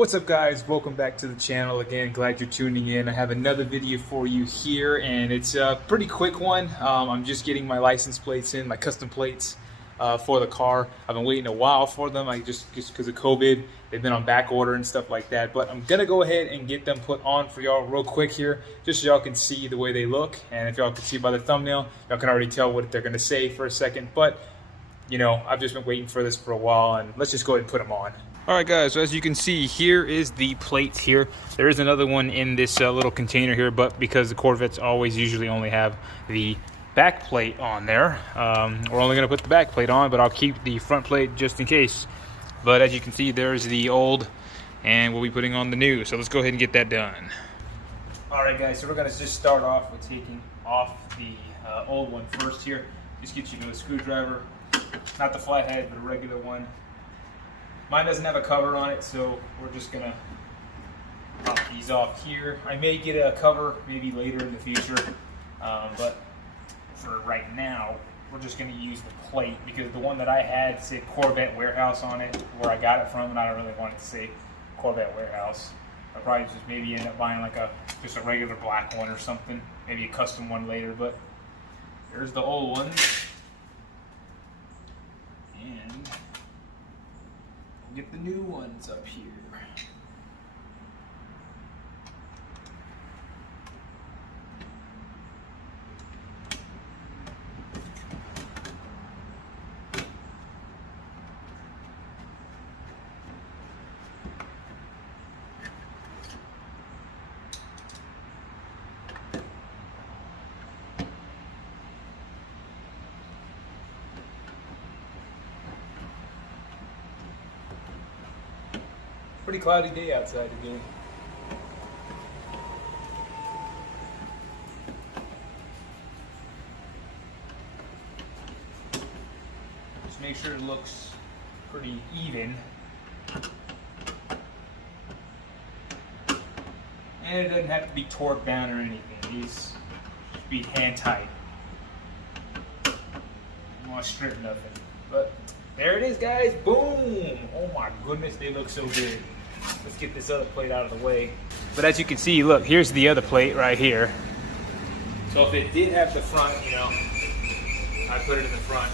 What's up guys, welcome back to the channel again. Glad you're tuning in. I have another video for you here and it's a pretty quick one. I'm just getting my license plates in, my custom plates for the car. I've been waiting a while for them, just because of COVID. They've been on back order and stuff like that, but I'm gonna go ahead and get them put on for y'all real quick here, just so y'all can see the way they look. And if y'all can see by the thumbnail, y'all can already tell what they're gonna say for a second, but you know, I've just been waiting for this for a while, and let's just go ahead and put them on. All right guys, so as you can see, here is the plate here. There is another one in this little container here, but because the Corvettes usually only have the back plate on there, we're only gonna put the back plate on, but I'll keep the front plate just in case. But as you can see, there's the old, and we'll be putting on the new. So let's go ahead and get that done. All right guys, so we're gonna just start off with taking off the old one first here. Just get you a screwdriver, not the flathead, but a regular one. Mine doesn't have a cover on it, so we're just gonna pop these off here. I may get a cover maybe later in the future, but for right now, we're just gonna use the plate because the one that I had said Corvette Warehouse on it, where I got it from, and I don't really want it to say Corvette Warehouse. I'll probably just maybe end up buying like just a regular black one or something, maybe a custom one later, but there's the old one. And get the new ones up here. Pretty cloudy day outside today. Just make sure it looks pretty even. And it doesn't have to be torqued down or anything. These should be hand tight. I don't want to strip nothing. But there it is, guys. Boom! Oh my goodness, they look so good. Let's get this other plate out of the way. But as you can see, look, here's the other plate right here. So if it did have the front, you know, I put it in the front.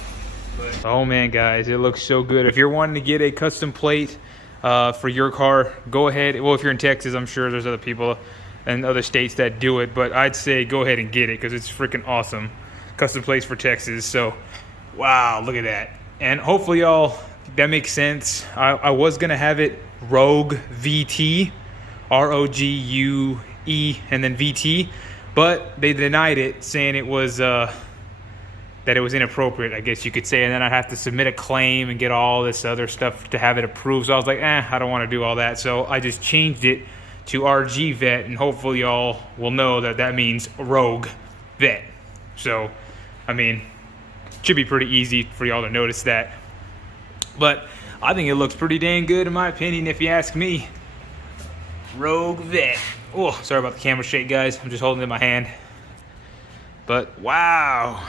But oh man, guys, it looks so good. If you're wanting to get a custom plate for your car, go ahead. Well, if you're in Texas, I'm sure there's other people in other states that do it, but I'd say go ahead and get it because it's freaking awesome. Custom plates for Texas. So, wow, look at that. And hopefully y'all, that makes sense. I was gonna have it Rogue VT, ROGUE, and then VT, but they denied it, saying it was that it was inappropriate, I guess you could say, and then I'd have to submit a claim and get all this other stuff to have it approved. So I was like, I don't want to do all that. So I just changed it to RG Vet, and hopefully y'all will know that that means Rogue Vet. So, I mean, should be pretty easy for y'all to notice that. But I think it looks pretty dang good in my opinion, if you ask me. Rogue Vet. Oh, sorry about the camera shake, guys. I'm just holding it in my hand. But wow,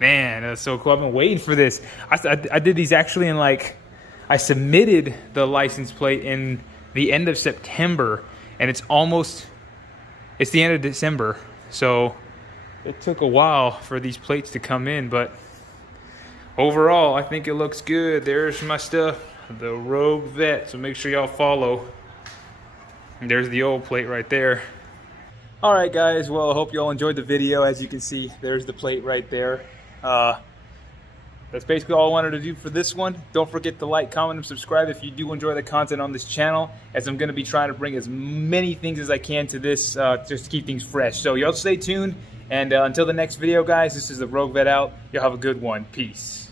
man, that's so cool. I've been waiting for this. I did these actually in I submitted the license plate in the end of September, and it's the end of December. So it took a while for these plates to come in, but overall, I think it looks good. There's my stuff, the Rogue Vet, so make sure y'all follow. And there's the old plate right there. All right, guys, well, I hope y'all enjoyed the video. As you can see, there's the plate right there. That's basically all I wanted to do for this one. Don't forget to like, comment, and subscribe if you do enjoy the content on this channel, as I'm going to be trying to bring as many things as I can to this, just to keep things fresh. So y'all stay tuned, and until the next video, guys, this is the Rogue Vet out. Y'all have a good one. Peace.